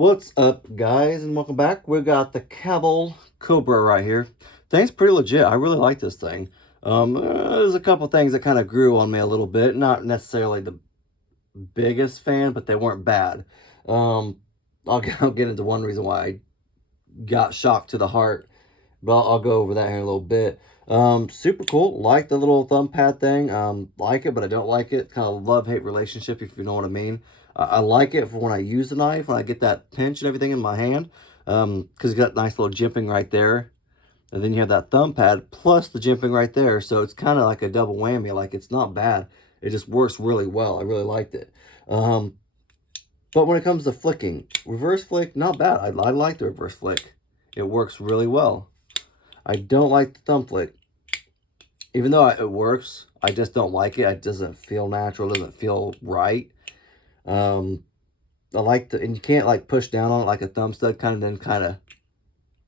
What's up, guys, and welcome back. We got the Cavol Cobra right here. Thing's pretty legit. I really like this thing. There's a couple things that kind of grew on me a little bit. Not necessarily the biggest fan, but they weren't bad. Um, I'll get into one reason why I got shocked to the heart, but I'll go over that here in a little bit. Super cool. Like the little thumb pad thing. Like it, but I don't like it. Kind of love-hate relationship, if you know what I mean. I like it for when I use the knife, when I get that pinch and everything in my hand. Because you got nice little jimping right there. And then you have that thumb pad plus the jimping right there. So it's kind of like a double whammy. Like, it's not bad. It just works really well. I really liked it. But when it comes to flicking, reverse flick, not bad. I like the reverse flick. It works really well. I don't like the thumb flick. Even though it works, I just don't like it. It doesn't feel natural. It doesn't feel right. I like and you can't like push down on it like a thumb stud kind of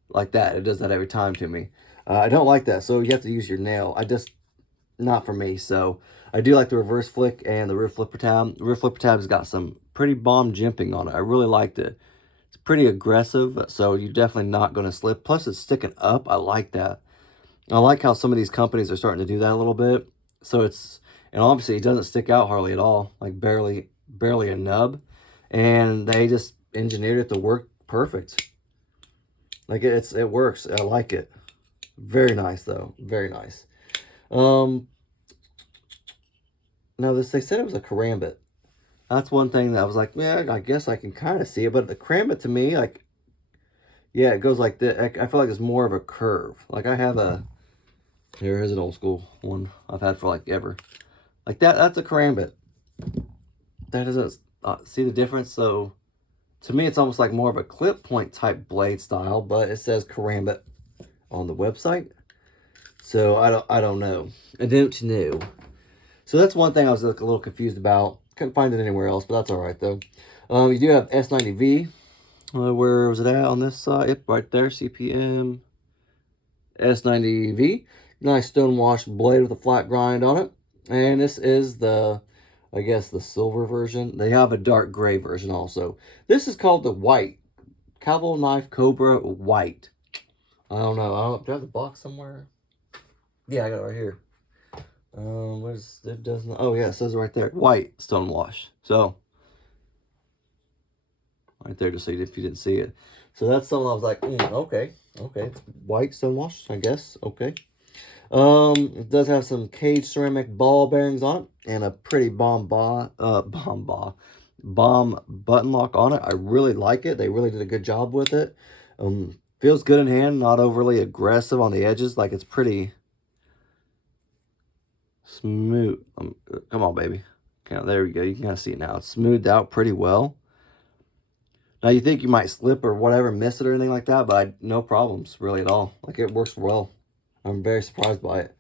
like that. It does that every time to me. I don't like that. So you have to use your nail. Not for me. So I do like the reverse flick and the rear flipper tab. The rear flipper tab has got some pretty bomb jimping on it. I really liked it. It's pretty aggressive, so you're definitely not going to slip. Plus, it's sticking up. I like that. I like how some of these companies are starting to do that a little bit. So and obviously it doesn't stick out hardly at all, like barely a nub. And they just engineered it to work perfect. Like it works. I like it. Very nice though. Very nice. Now they said it was a karambit. That's one thing that I was like, yeah, I guess I can kind of see it. But the karambit to me, like, yeah, it goes like this. I feel like it's more of a curve. Like here's an old school one I've had for like ever. Like that's a karambit. That doesn't see the difference. So to me, it's almost like more of a clip point type blade style, but it says karambit on the website. So I don't know. I don't know. So that's one thing I was like a little confused about. Couldn't find it anywhere else, but that's all right though. You do have S90V. Where was it at on this side? Yep, right there. CPM S90V. Nice stone wash blade with a flat grind on it. And this is I guess the silver version. They have a dark gray version also. This is called the white. Cavol knife Cobra white. I don't know. Do I have the box somewhere? Yeah, I got it right here. Where's it? Doesn't. Oh yeah, it says right there, white stone wash. So right there, just so if you didn't see it. So that's something I was like, okay, it's white stone wash, I guess. Okay. It does have some cage ceramic ball bearings on it and a pretty bomb button lock on it. I really like it. They really did a good job with it. Feels good in hand, not overly aggressive on the edges. Like, it's pretty smooth. Come on, baby. Okay, there we go. You can kind of see it now. It's smoothed out pretty well. Now, you think you might slip or whatever, miss it or anything like that, but no problems really at all. Like, it works well. I'm very surprised by it.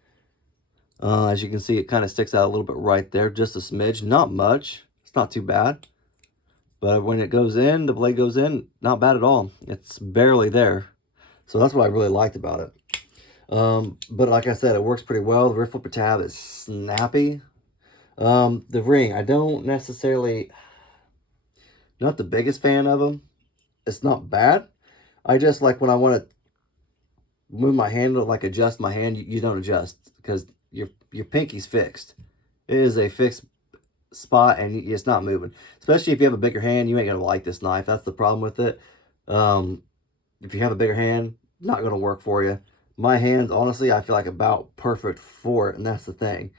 As you can see, it kind of sticks out a little bit right there, just a smidge. Not much. It's not too bad. But when it goes in, the blade goes in, not bad at all. It's barely there. So that's what I really liked about it. But like I said, it works pretty well. The rear flipper tab is snappy. The ring, I don't necessarily, not the biggest fan of them. It's not bad. I just like when I want to move my hand, like adjust my hand, you don't adjust because your pinky's fixed. It is a fixed spot and it's not moving. Especially if you have a bigger hand, you ain't gonna like this knife. That's the problem with it. If you have a bigger hand, not gonna work for you. My hands, honestly, I feel like about perfect for it, and that's the thing.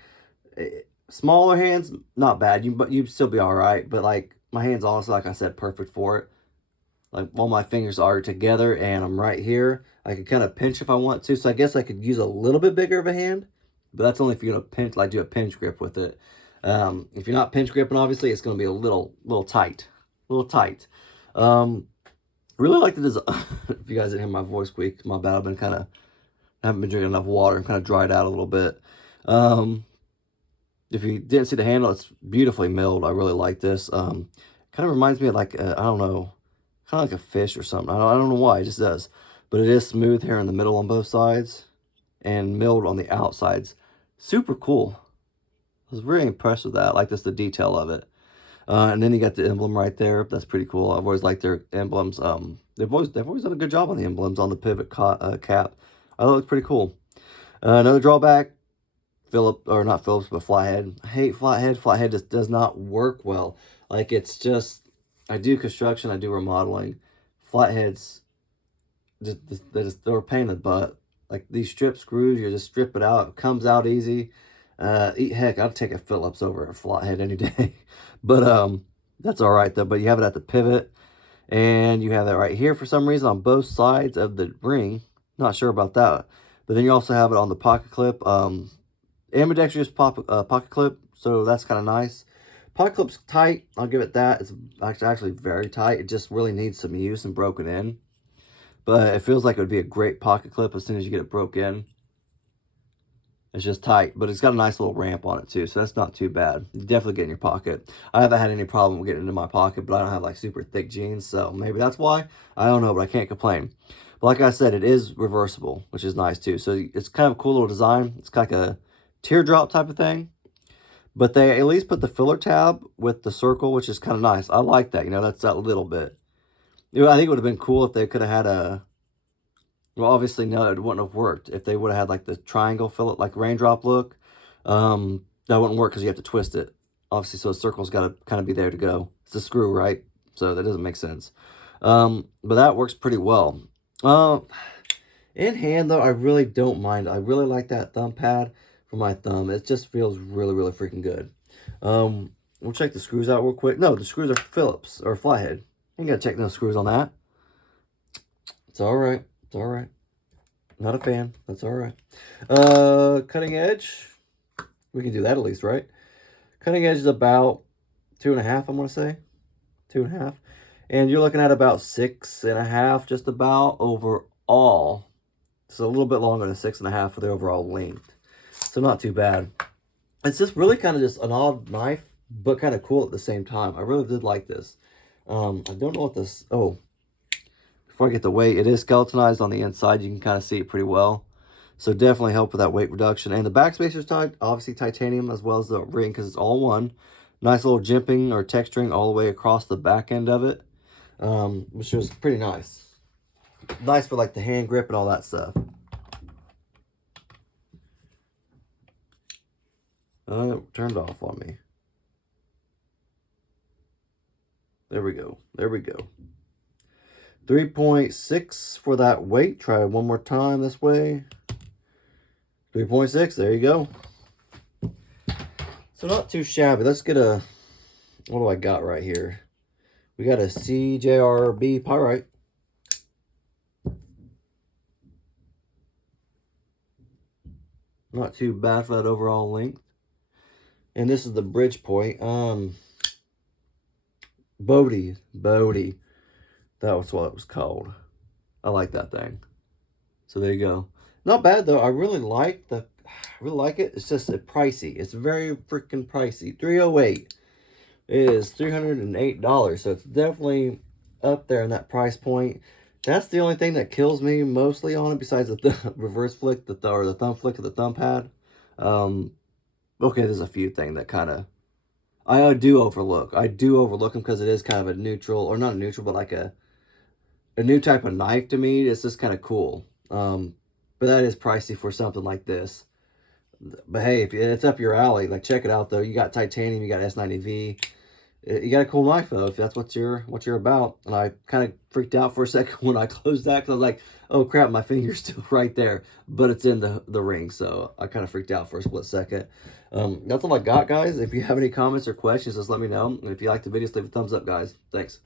Smaller hands, not bad. But you'd still be all right. But like my hands, honestly, like I said, perfect for it. Like all my fingers are together, and I'm right here. I could kind of pinch if I want to, so I guess I could use a little bit bigger of a hand. But that's only if you're gonna pinch, like do a pinch grip with it. If you're not pinch gripping, obviously, it's gonna be a little tight, Really like the design. If you guys didn't hear my voice squeak, my bad. Haven't been drinking enough water and kind of dried out a little bit. If you didn't see the handle, it's beautifully milled. I really like this. Kind of reminds me of like I don't know, kind of like a fish or something. I don't know why, it just does. But it is smooth here in the middle on both sides and milled on the outsides. Super cool. I was very impressed with that. I like the detail of it. And then you got the emblem right there. That's pretty cool. I've always liked their emblems. They've always done a good job on the emblems on the pivot cap. I thought it looked pretty cool. Another drawback, not Phillips, but flathead. I hate flathead. Flathead just does not work well. Like, it's just, I do construction, I do remodeling. Flatheads, they're a pain in the butt. Like, these strip screws, you just strip it out. It comes out easy. Heck, I'd take a Phillips over a flathead any day. But that's all right though. But you have it at the pivot, and you have it right here for some reason on both sides of the ring. Not sure about that. But then you also have it on the pocket clip. Ambidextrous pocket clip, so that's kind of nice. Pocket clip's tight. I'll give it that. It's actually very tight. It just really needs some use and broken in. But it feels like it would be a great pocket clip as soon as you get it broke in. It's just tight, but it's got a nice little ramp on it too, so that's not too bad. You definitely get in your pocket. I haven't had any problem with getting into my pocket, but I don't have like super thick jeans, so maybe that's why. I don't know, but I can't complain. But like I said, it is reversible, which is nice too. So it's kind of a cool little design. It's like a teardrop type of thing. But they at least put the filler tab with the circle, which is kind of nice. I like that, that's that little bit. I think it would have been cool if they could have had a... Well, obviously, no, it wouldn't have worked if they would have had like the triangle fillet, like raindrop look. That wouldn't work because you have to twist it. Obviously, so the circle's got to kind of be there to go. It's a screw, right? So that doesn't make sense. But that works pretty well. In hand, though, I really don't mind. I really like that thumb pad for my thumb. It just feels really, really freaking good. We'll check the screws out real quick. No, the screws are Phillips or flathead. You gotta check those screws on that. It's all right. It's all right. Not a fan. That's all right. Cutting edge. We can do that at least, right? Cutting edge is about 2.5, I'm going to say. 2.5. And you're looking at about 6.5 just about overall. So a little bit longer than 6.5 for the overall length. So not too bad. It's just really kind of just an odd knife, but kind of cool at the same time. I really did like this. I don't know what this... Oh, before I get the weight, it is skeletonized on the inside. You can kind of see it pretty well. So definitely help with that weight reduction. And the backspacer's obviously titanium as well as the ring because it's all one. Nice little jimping or texturing all the way across the back end of it, which was pretty nice. Nice for like the hand grip and all that stuff. It turned off on me. There we go. There we go. 3.6 for that weight. Try it one more time this way. 3.6. There you go. So not too shabby. Let's get a... What do I got right here? We got a CJRB pyrite. Not too bad for that overall length. And this is the bridge point. Bodie. That was what it was called. I like that thing. So there you go. Not bad though. I really like it. It's just pricey. It's very freaking pricey. $308 is $308. So it's definitely up there in that price point. That's the only thing that kills me mostly on it, besides the reverse flick, the thumb flick of the thumb pad. Okay, there's a few things that kind of I do overlook. I do overlook them because it is kind of a neutral, or not a neutral, but like a new type of knife to me. It's just kind of cool. But that is pricey for something like this. But hey, if it's up your alley, like, check it out though. You got titanium, you got S90V. You got a cool knife though, if that's what you're about. And I kind of freaked out for a second when I closed that, because I was like, oh crap, my finger's still right there, but it's in the ring. So I kind of freaked out for a split second. That's all I got, guys. If you have any comments or questions, just let me know. And if you like the videos, leave a thumbs up, guys. Thanks.